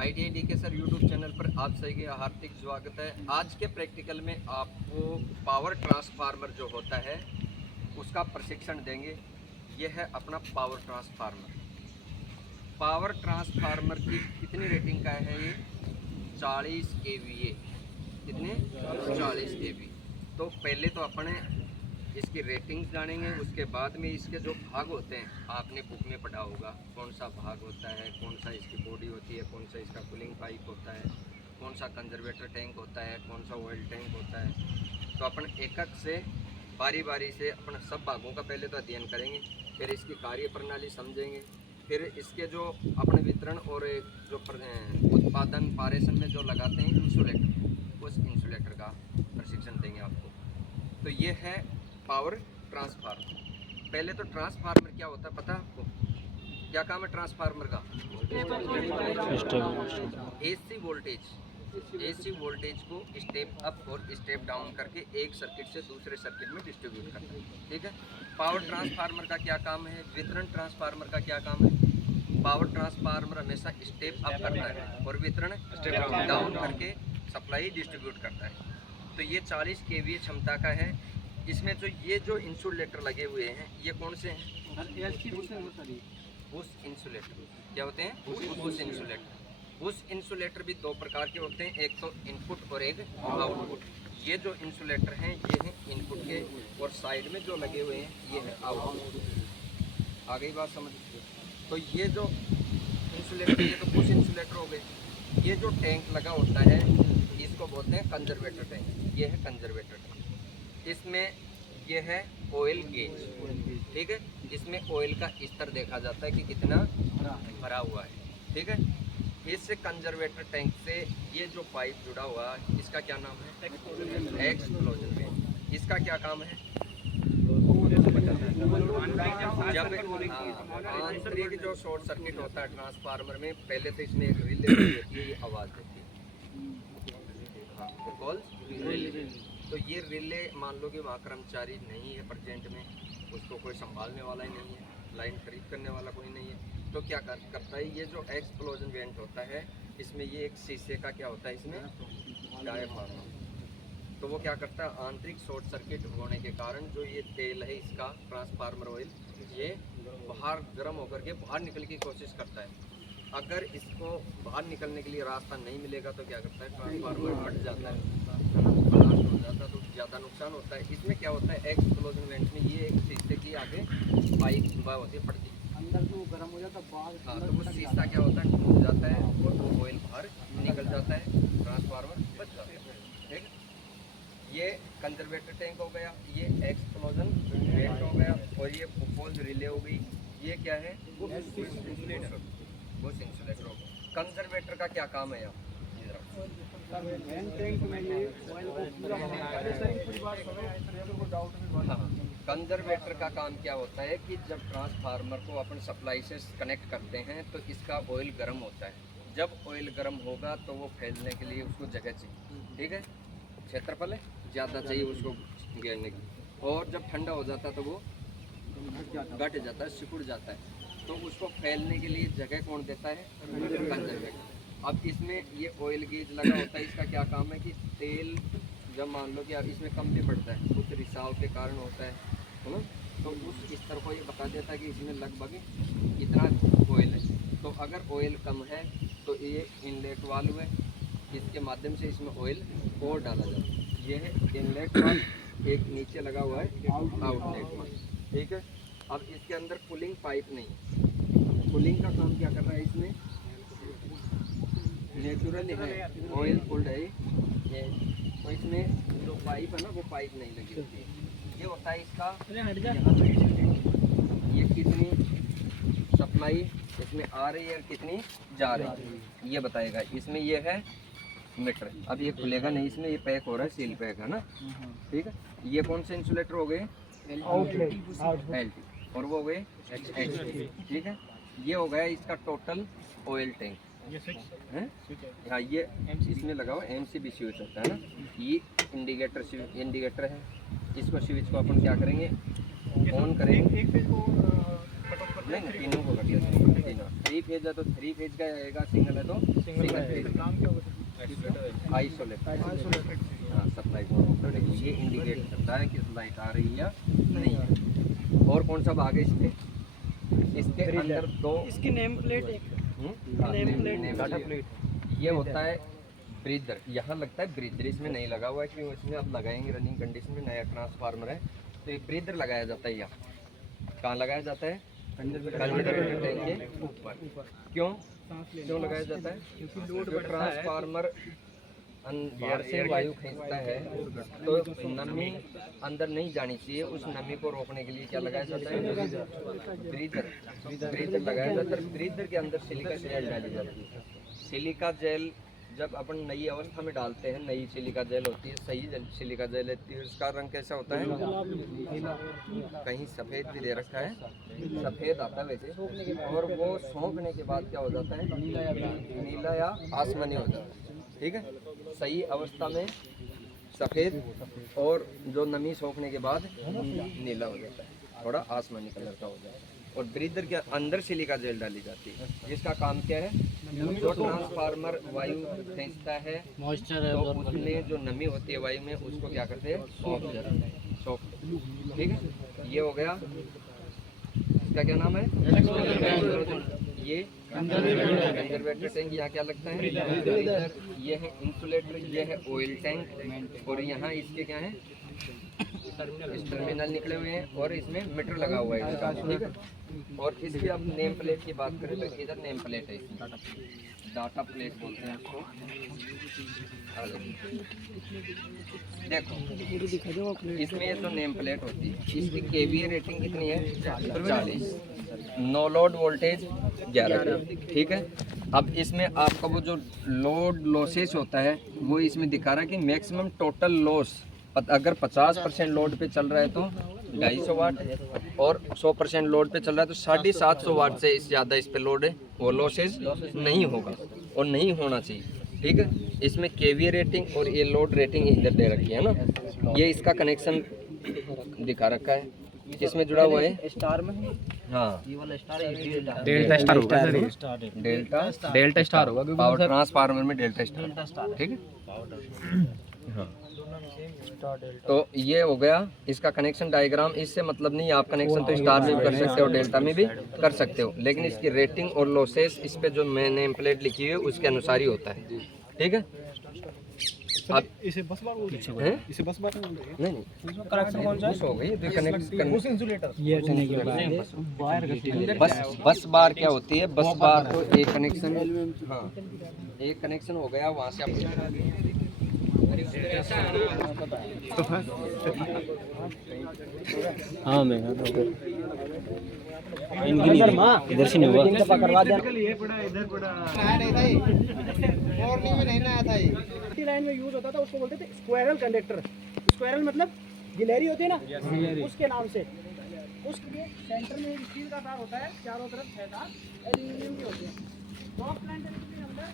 ITI DK sir YouTube channel पर आप सभी का हार्दिक स्वागत है। आज के प्रैक्टिकल में आपको पावर ट्रांसफार्मर जो होता है उसका प्रशिक्षण देंगे। ये है अपना पावर ट्रांसफार्मर। पावर ट्रांसफार्मर की कितनी रेटिंग का है ये? 40 kVA। कितने? 40 kV। तो पहले तो अपने इसकी रेटिंग जानेंगे, उसके बाद में इसके जो भाग होते हैं आपने बुक में पढ़ा होगा कौन सा भाग होता है, कौन सा इसकी बॉडी होती है, कौन सा इसका कूलिंग पाइप होता है, कौन सा कंजर्वेटर टैंक होता है, कौन सा ऑयल टैंक होता है। तो अपन एक एक से बारी बारी से अपन सब भागों का पहले तो अध्ययन करेंगे, फिर इसकी कार्य प्रणाली समझेंगे, फिर इसके जो अपने वितरण और जो उत्पादन पारेषण में जो लगाते हैं इंसुलेटर, उस इंसुलेटर का प्रशिक्षण देंगे आपको। तो ये है पावर ट्रांसफार्मर। पहले तो ट्रांसफार्मर क्या होता है पता है आपको? क्या काम है ट्रांसफार्मर का? AC वोल्टेज को स्टेप अप और स्टेप डाउन करके एक सर्किट से दूसरे सर्किट में डिस्ट्रीब्यूट करता है। ठीक है। पावर ट्रांसफार्मर का क्या काम है? वितरण ट्रांसफार्मर का क्या काम है? पावर ट्रांसफार्मर हमेशा स्टेप अप करता है और वितरण स्टेप डाउन करके सप्लाई डिस्ट्रीब्यूट करता है। तो ये 40 kVA क्षमता का है। इसमें जो इंसुलेटर लगे हुए हैं ये कौन से हैं? Bush insulator. क्या होते हैं? Bush insulator. बुश इंसुलेटर भी दो प्रकार के होते हैं, एक तो इनपुट और एक आउटपुट। ये जो इंसुलेटर हैं ये हैं इनपुट के, और साइड में जो लगे हुए हैं ये है आउटपुट। आ गई बात समझ? तो ये जो इंसुलेटर, ये तो बुश इंसुलेटर हो गए। ये जो टैंक लगा होता है इसको बोलते हैं कंजर्वेटर टैंक। ये है कंजर्वेटर टैंक। इसमें ये है ऑयल गेज। ठीक है। इसमें ऑयल का स्तर देखा जाता है कि कितना भरा हुआ है। ठीक है। इस कंजर्वेटर टैंक से ये जो पाइप जुड़ा हुआ है इसका क्या नाम है? Explosion went. इसका क्या काम है? जब आंतरिक जो शॉर्ट सर्किट होता है ट्रांसफार्मर में, पहले तो इसमें एक रिले होती है, ये आवाज़ देती है। हाँ, तो ये रिले मान लो कि वहाँ कर्मचारी नहीं है प्रेजेंट में, उसको कोई संभालने वाला ही नहीं है, लाइन खरीद करने वाला कोई नहीं है, तो क्या करता है? ये जो एक्सप्लोजन वेंट होता है इसमें ये एक शीशे का क्या होता है इसमें डायाफ्राम। तो वो क्या करता है? आंतरिक शॉर्ट सर्किट होने के कारण जो ये तेल है इसका ट्रांसफार्मर ऑयल, ये बाहर गर्म होकर के बाहर निकलने की कोशिश करता है। अगर इसको बाहर निकलने के लिए रास्ता नहीं मिलेगा तो क्या करता है? ट्रांसफार्मर फट जाता है, ब्लास्ट हो जाता है, तो ज़्यादा नुकसान होता है। इसमें क्या होता है? एक्सप्लोजन वेंट में ये एक शीशे की आगे पाइप होती है, पड़ती है अंदर तो गर्म हो जाता है बाहर। हाँ, तो वो शीशा क्या होता है? टूट जाता है और वो ऑयल बाहर निकल जाता है, ट्रांसफार्मर बच जाता है। ठीक है। ये कंजर्वेटर टैंक हो गया, ये एक्सप्लोजन वेंट हो गया, और ये फुफोल्स रिले हो गई। ये क्या है? बुश इंसुलेटर हो गया। कंजर्वेटर का क्या काम है? यहाँ कंजर्वेटर का काम क्या होता है कि जब ट्रांसफार्मर को अपन सप्लाई से कनेक्ट करते हैं तो इसका ऑयल गर्म होता है। जब ऑयल गर्म होगा तो वो फैलने के लिए उसको जगह चाहिए। ठीक है। क्षेत्रफल है ज़्यादा चाहिए उसको घेरने की, और जब ठंडा हो जाता है तो वो घट जाता है, सिकुड़ जाता है। तो उसको फैलने के लिए जगह कौन देता है? कंजर्वेटर। अब इसमें ये ऑयल गेज लगा होता है, इसका क्या काम है कि तेल जब मान लो कि अब इसमें कम भी पड़ता है, कुछ रिसाव के कारण होता है ना, तो उस स्तर को ये बता देता है कि इसमें लगभग इतना ऑयल है। तो अगर ऑयल कम है तो ये इनलेट वाल्व है, इसके माध्यम से इसमें ऑयल और डाला जाता है। ये है इनलेट वाल्व, एक नीचे लगा हुआ है आउटलेट वाल्व। ठीक है। अब इसके अंदर कूलिंग पाइप नहीं है। कूलिंग का काम क्या कर रहा है? इसमें नेचुरल है, ऑयल कूल्ड है ये, तो इसमें जो पाइप है ना वो पाइप नहीं लगी होती है। ये होता है इसका ये कितनी सप्लाई इसमें आ रही है और कितनी जा रही है ये बताएगा। इसमें ये है मीटर। अब ये खुलेगा नहीं, इसमें ये पैक हो रहा है, सील पैक है ना। ठीक है। ये कौन से इंसुलेटर हो गए? LT, और वो हो गए HT। ठीक है। ये हो गया इसका टोटल ऑयल टैंक है। हाँ, ये इसमें लगा हुआ MCB स्विच होता है ना, ये इंडिकेटर है। इसको स्विच को अपन क्या करेंगे? ऑन करेंगे। नहीं, तीनों को कटिए, तीनों 3 फेज है तो 3 फेज का आएगा, सिंगल है तो सिंगल फेज। आइसोलेट, हाँ सप्लाई को ऑफ करने के लिए ये इंडिकेट करता है कि लाइट आ रही है या नहीं है। और कौन सा भाग है इसमें? इसके अंदर दो, इसकी नेम प्लेट एक डाटा प्लेट, ये होता है ब्रीदर। यहाँ लगता है ब्रीदर, इसमें नहीं लगा हुआ है क्यों? इसमें अब लगाएंगे रनिंग कंडीशन में, नया ट्रांसफार्मर है तो ये ब्रीदर लगाया जाता है। यहाँ कहाँ लगाया जाता है? कंजर्वेटर टैंक के ऊपर। क्यों लगाया जाता है? क्योंकि ट्रांसफार्मर एयर से वायु खींचता है तो नमी अंदर नहीं जानी चाहिए, उस नमी को रोकने के लिए क्या लगाया जाता है? ब्रीदर लगाया जाता है। ब्रीदर के अंदर सिलिका जेल डाली जाती है। सिलिका जेल जब अपन नई अवस्था में डालते हैं, नई सिलिका जेल होती है, सही सिलिका जेल होती है, उसका रंग कैसा होता है? कहीं सफ़ेद भी दे रखा है, सफ़ेद आता है वैसे, और वो सौंपने के बाद क्या हो जाता है? नीला या आसमानी हो जाता है। ठीक है, सही अवस्था में सफ़ेद, और जो नमी सोखने के बाद नीला हो जाता है, थोड़ा आसमानी कलर का हो जाता है। और ब्रीदर के अंदर सिलिका जेल डाली जाती है, जिसका काम क्या है? जो ट्रांसफार्मर वायु खींचता है मॉइस्चर तो उसमें जो नमी होती है वायु में, उसको क्या करते हैं? सोख। ठीक है, ये हो गया। इसका क्या नाम है? ये कंजर्वेटर टैंक। यहाँ क्या लगता है? ये है इंसुलेटर, ये है ऑयल टैंक, और यहाँ इसके क्या है? इस टर्मिनल निकले हुए हैं, और इसमें मीटर लगा हुआ है इसका। ठीक है, और इसकी अब नेम प्लेट की बात करें तो इधर नेम प्लेट है, इसमें डाटा प्लेट बोलते हैं इसको। देखो इसमें ये तो नेम प्लेट होती है, इसकी केवीए रेटिंग कितनी है? 40, नो लोड वोल्टेज 11। ठीक है, अब इसमें आपका वो जो लोड लॉसेस होता है वो इसमें दिखा रहा है कि मैक्सिमम टोटल लॉस, अगर 50% लोड पे चल रहा है तो 250 वाट, और 100% लोड पे चल रहा है तो 750 वाट से ज़्यादा इस पे लोड है, वो लॉसेस नहीं होगा और नहीं होना चाहिए। ठीक है, इसमें केवीए रेटिंग और ये लोड रेटिंग इधर दे रखी है ना। ये इसका कनेक्शन दिखा रखा है, किसमें जुड़ा हुआ है? स्टार में। हाँ, डेल्टा स्टार होगा, डेल्टा स्टार होगा, पावर ट्रांसफार्मर में डेल्टा स्टार। ठीक है, हाँ, तो ये हो गया इसका कनेक्शन डायग्राम। इससे मतलब नहीं, आप कनेक्शन तो स्टार में भी कर सकते हो, डेल्टा में भी कर सकते हो, लेकिन इसकी रेटिंग और लॉसेस इस पे जो नेम प्लेट लिखी हुई है उसके अनुसार ही होता है। ठीक है, अब इसे बस बार हैं? इसे बस बार नहीं कनेक्शन कौन सा हो गई? ये कनेक्शन इंसुलेटर, ये बस बार क्या होती है? बस बार तो एक कनेक्शन, हाँ एक कनेक्शन हो गया, वहाँ से आप हाँ मैं इधर से नहीं हुआ, इधर पड़ा नहीं था, मॉर्निंग में नहीं आया था। ये लाइन में यूज होता था, उसको बोलते थे स्क्वायरल कंडक्टर। स्क्वायरल मतलब गिलहरी होती है ना, उसके नाम से। उसके सेंटर में स्टील का तार होता है, चारों तरफ 6 तार एल्यूमिनियम के होते हैं। टॉप प्लांट के अंदर